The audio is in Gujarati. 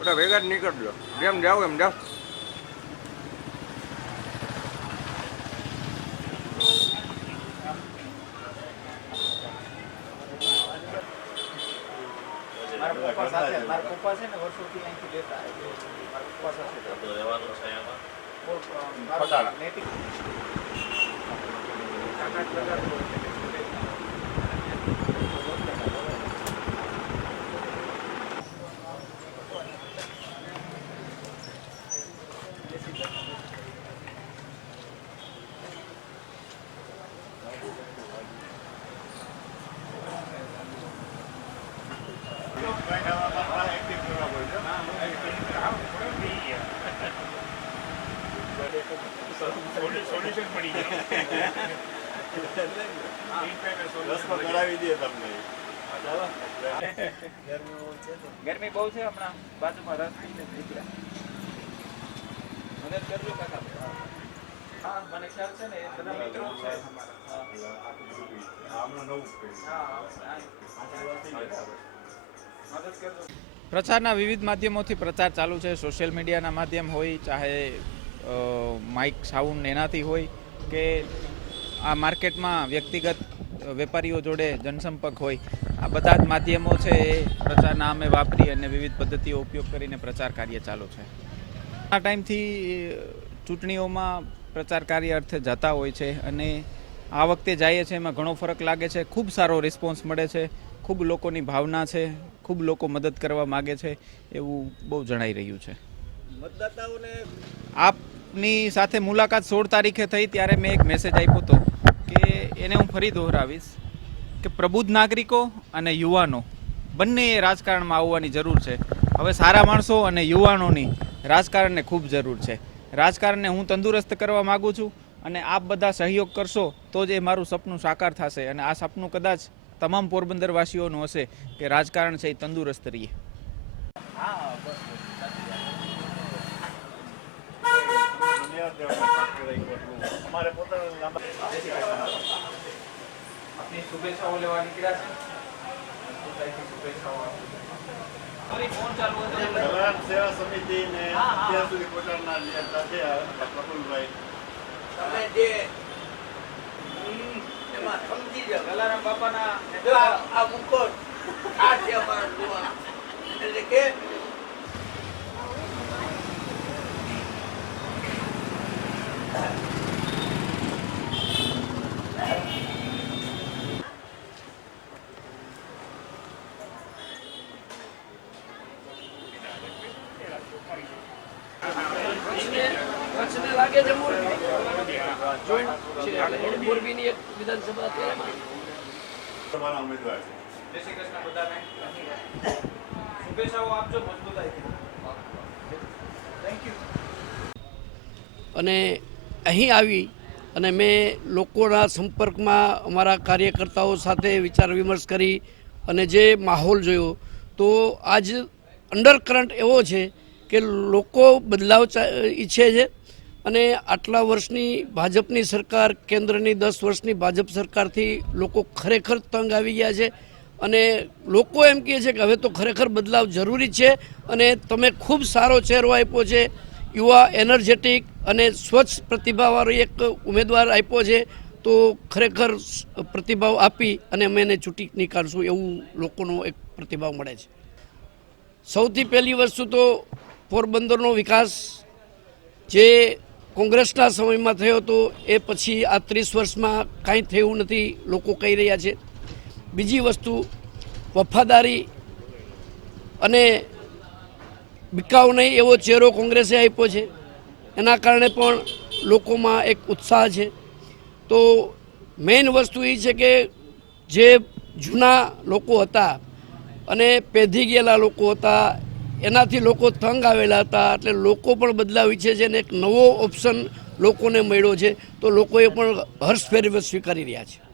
બધા ભેગા જ નીકળજો. જેમ જાવ એમ જાવ મારા પપ્પા સાથે મારા પપ્પા છે ને વર્ષોથી અહીંથી લેતા મારા પપ્પા સાથે તો રહેવાનું છે એમાં કોઈ, અ, મારો ગરમી બહુ છે હમણાં બાજુમાં રસ પીને નીકળ્યા મદદ કરજો કાકા હા મને ખ્યાલ છે ને એ બધા મિત્રો જ છે અમારા હા. હા, હા. પ્રચારના વિવિધ માધ્યમોથી પ્રચાર ચાલુ છે. સોશિયલ મીડિયાના માધ્યમ હોય, ચાહે માઇક સાઉન્ડ એનાથી હોય કે આ માર્કેટમાં વ્યક્તિગત વેપારીઓ જોડે જનસંપર્ક હોય. આ બધા જ માધ્યમો છે એ પ્રચારના અમે વાપરી અને વિવિધ પદ્ધતિઓ ઉપયોગ કરીને પ્રચાર કાર્ય ચાલુ છે. આ ટાઈમથી ચૂંટણીઓમાં પ્રચાર કાર્ય અર્થે જતા હોય છે અને આ વખતે જઈએ છે એમાં ઘણો ફરક લાગે છે. ખૂબ સારો રિસ્પોન્સ મળે છે. ખૂબ લોકોની ભાવના છે ખૂબ લોકો મદદ કરવા માગે છે એવું બહુ જણાઈ રહ્યું છે. મતદાતાઓને આપની સાથે મુલાકાત સોળ તારીખે થઈ ત્યારે મેં એક મેસેજ આપ્યો હતો કે એને હું ફરી દોહરાવીશ કે પ્રબુદ્ધ નાગરિકો અને યુવાનો બંને એ રાજકારણમાં આવવાની જરૂર છે. હવે સારા માણસો અને યુવાનોની રાજકારણને ખૂબ જરૂર છે. રાજકારણને હું તંદુરસ્ત કરવા માગું છું અને આપ બધા સહયોગ કરશો તો જ એ મારું સપનું સાકાર થશે અને આ સપનું કદાચ તમામ પોરબંદરવાસીઓનું હશે કે રાજકારણ છે એ તંદુરસ્ત રહીએ. શુભેચ્છાઓ લેવા નીકળ્યા છે? સેવા સમિતિ ને હા, હા. અત્યાર સુધી પોતાના નેતા છે આ પ્રફુલભાઈ. તમે જે હમ, એમાં સમજી જાઓ ગલારામ બાપાના આ મુખોટ આ છે અમારા દુઆ. એટલે કે લાગે છે મોરબી? જોઈન્ટ છે મોરબીની એક વિધાનસભા અત્યારે તમારા ઉમેદવાર છે. જય શ્રી કૃષ્ણ બધાને. શુભેચ્છાઓ આપજો મજબૂતાઈથી. થેન્ક યુ અને અહીં આવી અને મેં લોકોના સંપર્કમાં અમારા કાર્યકર્તાઓ સાથે વિચાર વિમર્શ કરી અને જે માહોલ જોયો તો આજ અંડર કરંટ એવો છે કે લોકો બદલાવ ઈચ્છે છે અને આટલા વર્ષની ભાજપની સરકાર, કેન્દ્રની દસ વર્ષની ભાજપ સરકારથી લોકો ખરેખર તંગ આવી ગયા છે અને લોકો એમ કહે છે કે હવે તો ખરેખર બદલાવ જરૂરી છે અને તમે ખૂબ સારો ચહેરો આપ્યો છે. યુવા એનર્જેટિક અને સ્વચ્છ પ્રતિભાવાળો એક ઉમેદવાર આપ્યો છે. તો ખરેખર પ્રતિભાવ આપી અને અમે એને ચૂંટી નીકાળશું એવું લોકોનો એક પ્રતિભાવ મળે છે. સૌથી પહેલી વસ્તુ તો પોરબંદરનો વિકાસ, જે કોંગ્રેસના સમયમાં થયો હતો એ પછી આ ત્રીસ વર્ષમાં કાંઈ થયું નથી, લોકો કહી રહ્યા છે. બીજી વસ્તુ, વફાદારી અને બિકાવ નહીં એવો ચહેરો કોંગ્રેસે આપ્યો છે. એના કારણે પણ લોકોમાં એક ઉત્સાહ છે. તો મેઇન વસ્તુ એ છે કે જે જૂના લોકો હતા અને પેધી ગયેલા લોકો હતા એનાથી લોકો તંગ આવેલા હતા, એટલે લોકો પણ બદલાવ ઈચ્છે છે અને એક નવો ઓપ્શન લોકોને મળ્યો છે, તો લોકોએ પણ હર્ષભેર સ્વીકારી રહ્યા છે.